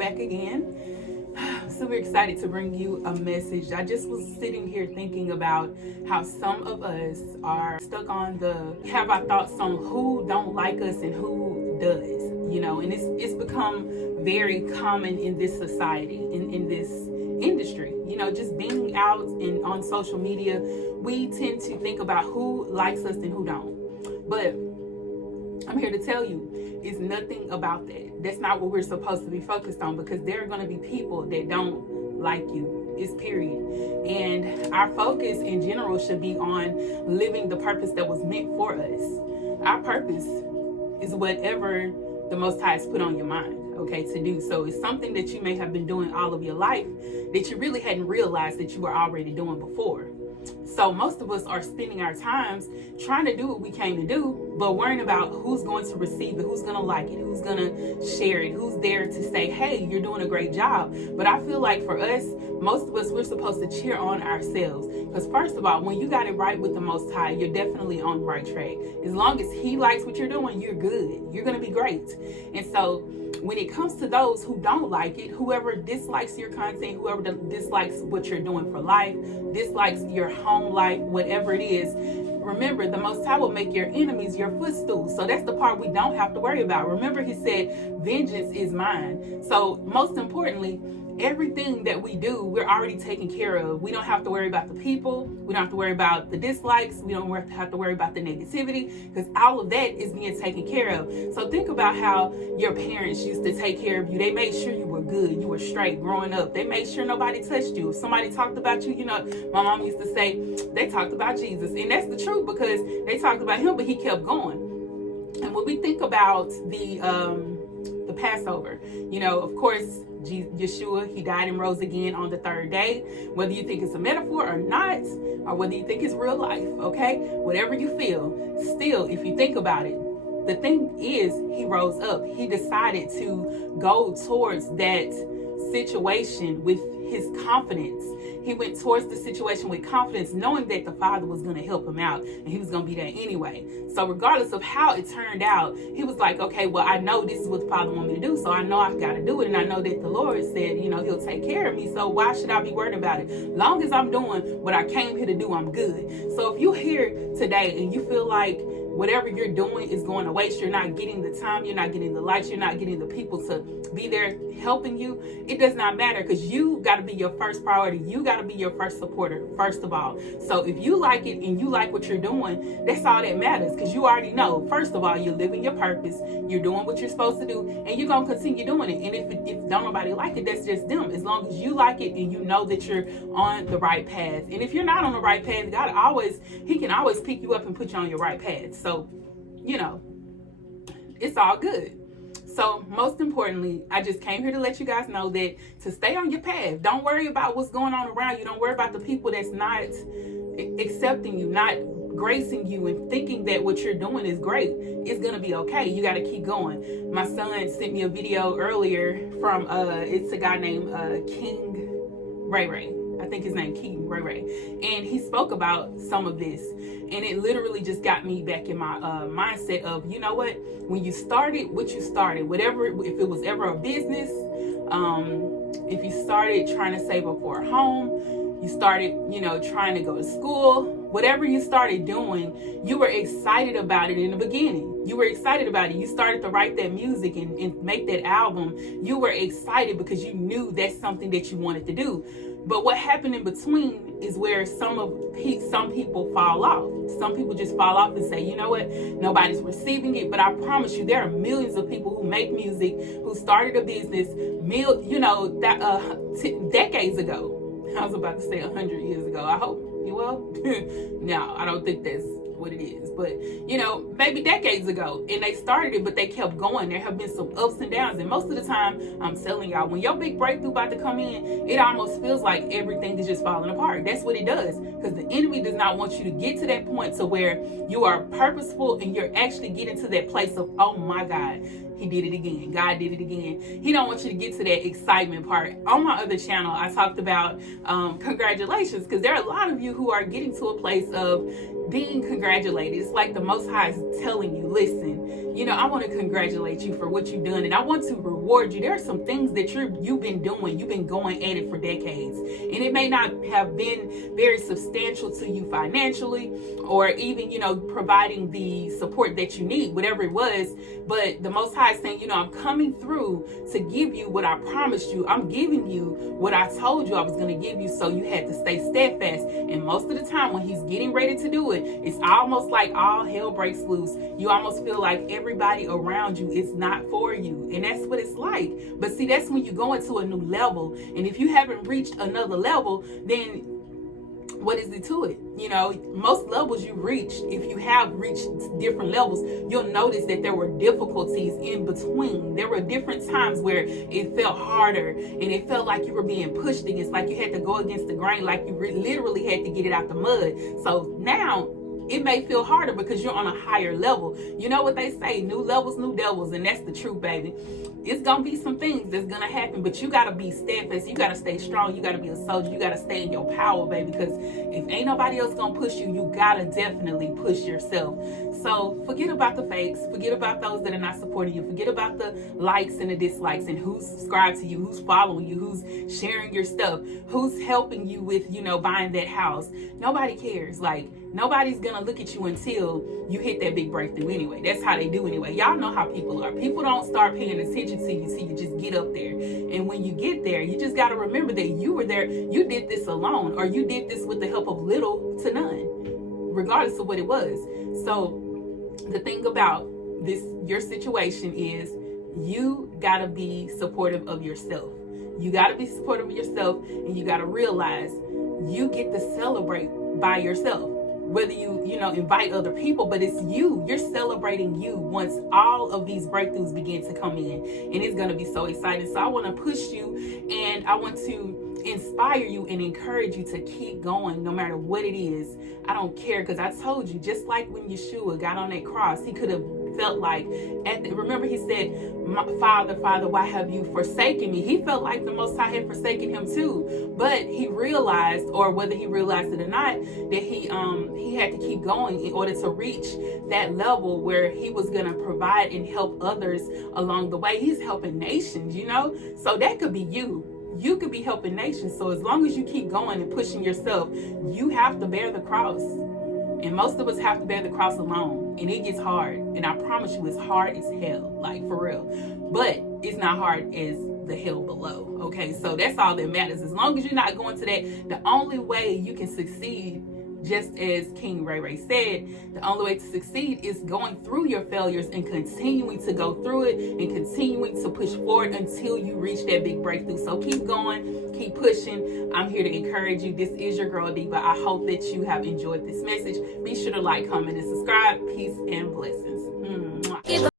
Back again. Super excited to bring you a message. I just was sitting here thinking about how some of us are stuck on have our thoughts on who don't like us and who does, and it's become very common in this society, in this industry, just being out and on social media, we tend to think about who likes us and who don't. But I'm here to tell you, it's nothing about that. That's not what we're supposed to be focused on, because there are going to be people that don't like you. It's period. And our focus in general should be on living the purpose that was meant for us. Our purpose is whatever the Most High has put on your mind, okay, to do. So it's something that you may have been doing all of your life that you really hadn't realized that you were already doing before. So most of us are spending our times trying to do what we came to do, but worrying about who's going to receive it, who's going to like it, who's going to share it, who's there to say, hey, you're doing a great job. But I feel like for us, most of us, we're supposed to cheer on ourselves. Because first of all, when you got it right with the Most High, you're definitely on the right track. As long as He likes what you're doing, you're good. You're going to be great. And so when it comes to those who don't like it, whoever dislikes your content, whoever dislikes what you're doing for life, dislikes your home life, whatever it is, remember, the Most High will make your enemies your footstool. So that's the part we don't have to worry about. Remember, He said, vengeance is mine. So most importantly, everything that we do, we're already taken care of. We don't have to worry about the people. We don't have to worry about the dislikes. We don't have to worry about the negativity, because all of that is being taken care of. So think about how your parents used to take care of you. They made sure you were good, you were straight growing up. They made sure nobody touched you. If somebody talked about you, my mom used to say, they talked about Jesus. And that's the truth, because they talked about Him, but He kept going. And when we think about the Passover, of course, Yeshua, He died and rose again on the third day. Whether you think it's a metaphor or not, or whether you think it's real life, okay? Whatever you feel, still, if you think about it, the thing is, He rose up. He decided to go towards that situation with His confidence. He went towards the situation with confidence, knowing that the Father was going to help Him out, and He was going to be there anyway. So regardless of how it turned out, He was like, okay, well, I know this is what the Father wants me to do, so I know I've got to do it, and I know that the Lord said, He'll take care of me, so why should I be worried about it? Long as I'm doing what I came here to do, I'm good. So if you're here today and you feel like whatever you're doing is going to waste, you're not getting the time, you're not getting the lights, you're not getting the people to be there helping you, it does not matter, because you got to be your first priority. You got to be your first supporter, first of all. So if you like it and you like what you're doing, that's all that matters, because you already know, first of all, you're living your purpose, you're doing what you're supposed to do, and you're going to continue doing it. And if don't nobody like it, that's just them. As long as you like it and you know that you're on the right path. And if you're not on the right path, He can always pick you up and put you on your right path. So, it's all good. So most importantly, I just came here to let you guys know that to stay on your path. Don't worry about what's going on around you. Don't worry about the people that's not accepting you, not gracing you, and thinking that what you're doing is great. It's going to be okay. You got to keep going. My son sent me a video earlier from, it's a guy named King Ray Ray. I think his name King Ray Ray. And he spoke about some of this. And it literally just got me back in my mindset of, you know what? When you started what you started, whatever, if it was ever a business, if you started trying to save up for a home, you started, trying to go to school, whatever you started doing, you were excited about it in the beginning. You were excited about it. You started to write that music and make that album. You were excited because you knew that's something that you wanted to do. But what happened in between is where some people fall off. Some people just fall off and say, you know what, nobody's receiving it. But I promise you, there are millions of people who make music, who started a business, decades ago. I was about to say 100 years ago. I hope. No, I don't think that's what it is, but maybe decades ago, and they started it, but they kept going. There have been some ups and downs, and most of the time, I'm telling y'all, when your big breakthrough about to come in, it almost feels like everything is just falling apart. That's what it does, because the enemy does not want you to get to that point to where you are purposeful and you're actually getting to that place of, oh my God, He did it again. God did it again. He don't want you to get to that excitement part. On my other channel, I talked about congratulations, because there are a lot of you who are getting to a place of being congratulated. It's like the Most High is telling you, listen, you know, I want to congratulate you for what you've done, and I want to reward you. There are some things that you've been doing. You've been going at it for decades, and it may not have been very substantial to you financially, or even, you know, providing the support that you need, whatever it was. But the Most High is saying, you know, I'm coming through to give you what I promised you. I'm giving you what I told you I was going to give you, so you had to stay steadfast. And most of the time when he's getting ready to do it, it's almost like all hell breaks loose. You almost feel like everybody around you is not for you, and that's what it's like. But see, that's when you go into a new level, and if you haven't reached another level, then what is it to it? You know, most levels you reached, if you have reached different levels, you'll notice that there were difficulties in between. There were different times where it felt harder, and it felt like you were being pushed against, like you had to go against the grain, like you literally had to get it out the mud. So now it may feel harder because you're on a higher level. You know what they say, new levels, new devils, and that's the truth, baby. It's gonna be some things that's gonna happen, but you gotta be steadfast. You gotta stay strong. You gotta be a soldier. You gotta stay in your power, baby, because if ain't nobody else gonna push you, you gotta definitely push yourself. So forget about the fakes. Forget about those that are not supporting you. Forget about the likes and the dislikes, and who's subscribed to you, who's following you, who's sharing your stuff, who's helping you with, you know, buying that house. Nobody cares. Like, nobody's gonna look at you until you hit that big breakthrough anyway. That's how they do anyway. Y'all know how people are. People don't start paying attention to you till you just get up there. And when you get there, you just gotta remember that you were there. You did this alone, or you did this with the help of little to none, regardless of what it was. So the thing about this, your situation, is you gotta be supportive of yourself. You gotta be supportive of yourself, and you gotta realize you get to celebrate by yourself. Whether you know, invite other people, but it's you. You're celebrating you once all of these breakthroughs begin to come in, and it's going to be so exciting. So I want to push you, and I want to inspire you and encourage you to keep going no matter what it is. I don't care, because I told you, just like when Yeshua got on that cross, he could have felt like, remember he said, Father, Father, why have you forsaken me? He felt like the Most High had forsaken him too, but he realized, or whether he realized it or not, that he had to keep going in order to reach that level where he was going to provide and help others along the way. He's helping nations, you know, so that could be you. You could be helping nations. So as long as you keep going and pushing yourself, you have to bear the cross. And most of us have to bear the cross alone. And it gets hard. And I promise you, it's hard as hell. Like, for real. But it's not hard as the hell below. Okay? So that's all that matters. As long as you're not going to that, the only way you can succeed, just as King Ray Ray said, the only way to succeed is going through your failures and continuing to go through it and continuing to push forward until you reach that big breakthrough. So keep going, keep pushing. I'm here to encourage you. This is your girl Diva. I hope that you have enjoyed this message. Be sure to like, comment, and subscribe. Peace and blessings. Mwah.